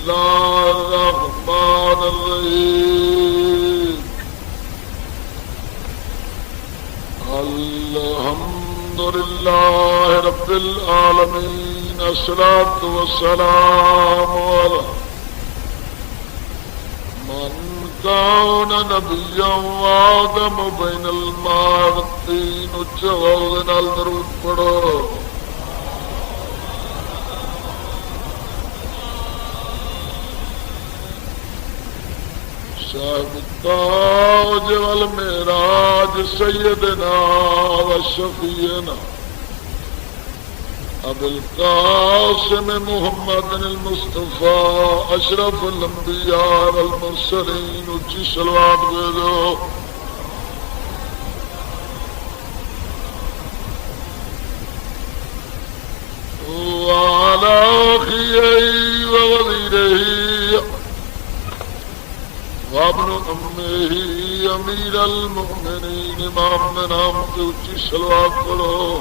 الله الرحمن الرحيم الحمد لله رب العالمين الصلاة والسلام على من كان نبيا وآدم بين الماء والطين والجواد الدرود پڑھو صاحب التاج والمعراج سيدنا وشفيعنا أبي القاسم محمد المصطفى أشرف الأنبياء والمرسلين اچھی صلوات بھیجو وعلى أخيه ووزيره وابن أمه أمير المؤمنين امام میں نام کے اچھی صلوات پڑھو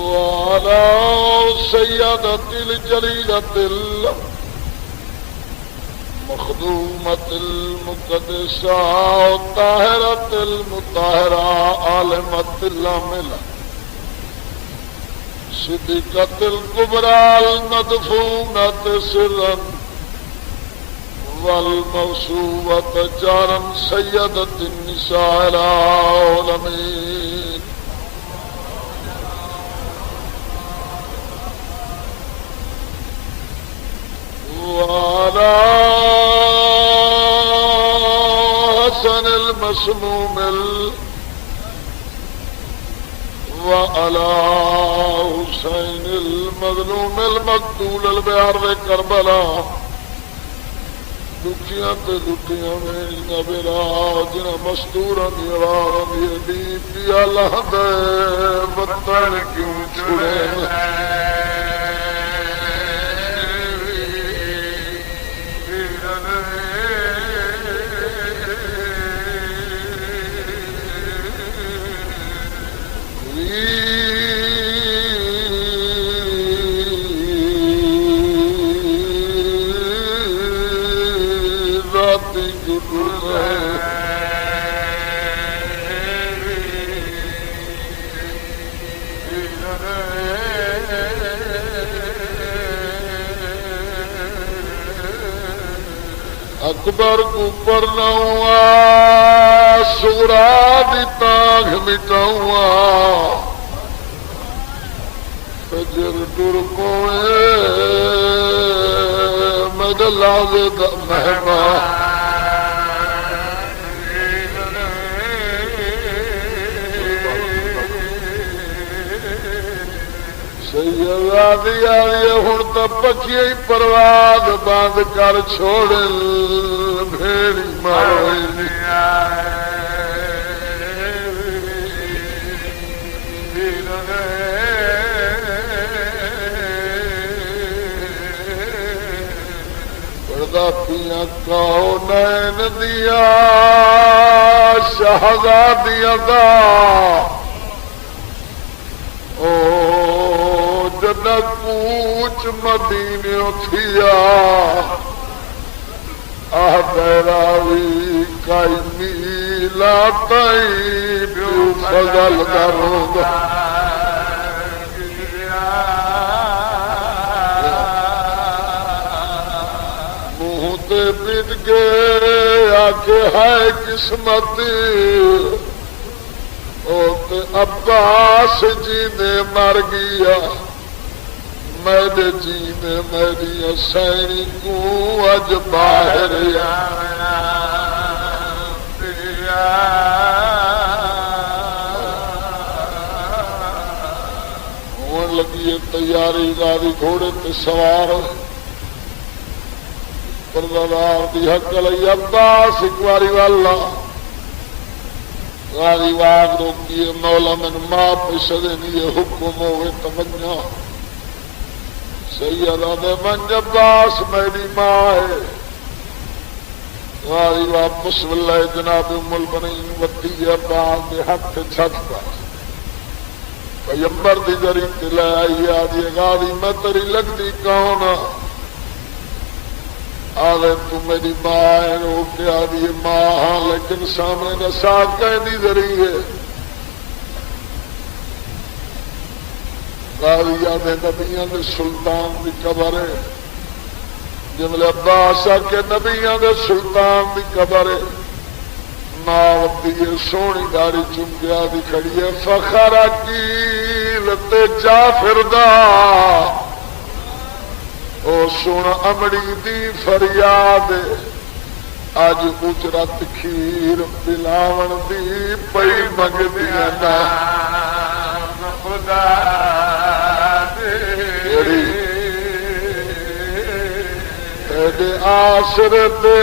وعلى سيدة الجليلة مخدومة المقدسة طاهرة المطهرة عالمة العاملة صديقة الكبرى المدفونة سرا والموصوفة جارا سيدة النساء العالمين وعلى حسن المسموم وعلى حسين المظلوم المقتول البحر کربلا دکھیاں تے دکھیاں میں نبیرا جنہ مستورا دیرا دی پیا لہدے وطن کیوں چھڑے اکبر کو پرنوا سورا دی تاغ مٹاؤں فجر ٹر کوئے مدلہ دے مہمان سیدہ ہن تو پکھی پرواز باندھ کر چھوڑ بھیڑی ماروئی پردہ پیاں کہو نین دیا شہزادیاں دا کوچ مدینے تھیا بیراوی کئی میلا تئی بیو فضل کروں گا منہ تے پٹ کے آکے ہے قسمت عباس جی نے مر گیا میرے جی نے میری سینی کو اج باہر ہون لگی تیاری گاڑی گھوڑے تے سوار پردار دی حق لئی عباس ایک باری والا غاری واگ روکیے مولا من ماں پیسے دینی یہ حکم ہوئے تمنا سیدہ دے من عباس میری ماں ہے واری واپس واللہ جناب ام البنین وطی عباس دے ہاتھ چھت پر پیمبر دی جری تلے آئی آدھی غاری میں تری لگ دی کون آگے تو میری ماں ہے رو کے آدھی ماں ہاں لیکن سامنے نصاب کہنی ذریعے غاری آدھے نبیان دے سلطان دی قبر ہے جملے عباس کے نبیان دے سلطان دی قبر ہے ماں دی سونی داری چمکیا دی کھڑی ہے فخر عقیل تے جعفر دا او سن امڑی دی فریاد اج اجرت کھیر پلاون دی پئی منگدی نا خدا دے آسر دے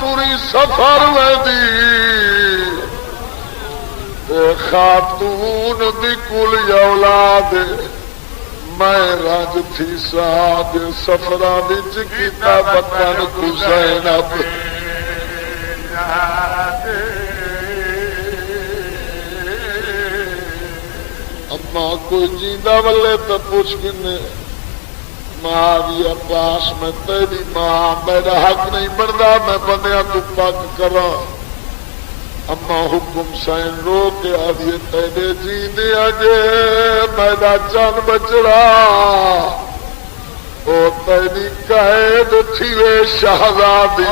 تری سفر میں دی خاتون دی کل اولاد میں رج تھی ساد سفراں وچ کیتا وطن کو زینب اما کوئی جیندا ولے تو پوچھ کنے ماں بھی عباس میں تیری ماں میرا حق نہیں بنتا میں بندیاں تو پاک کرا اما حکم سائن رو کے آدھے تیرے جیندے اجے میرا جان بچڑا او تیری قید تھیوے شہزادی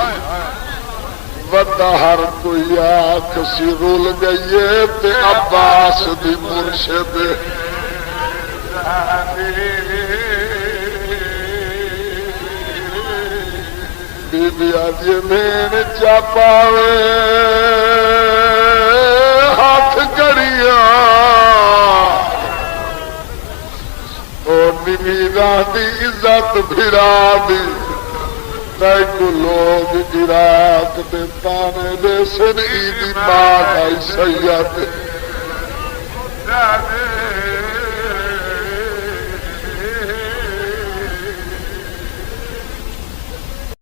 ودا ہر کوئی آنکھ سی رول گئیے تے عباس دی مرشد بی بی آجی میں چاپاوے ہاتھ کڑیا اور نمیدہ دی عزت بھرا دی کئی کو لوگ عراق دے تانے دے سنی دی بات آئی سید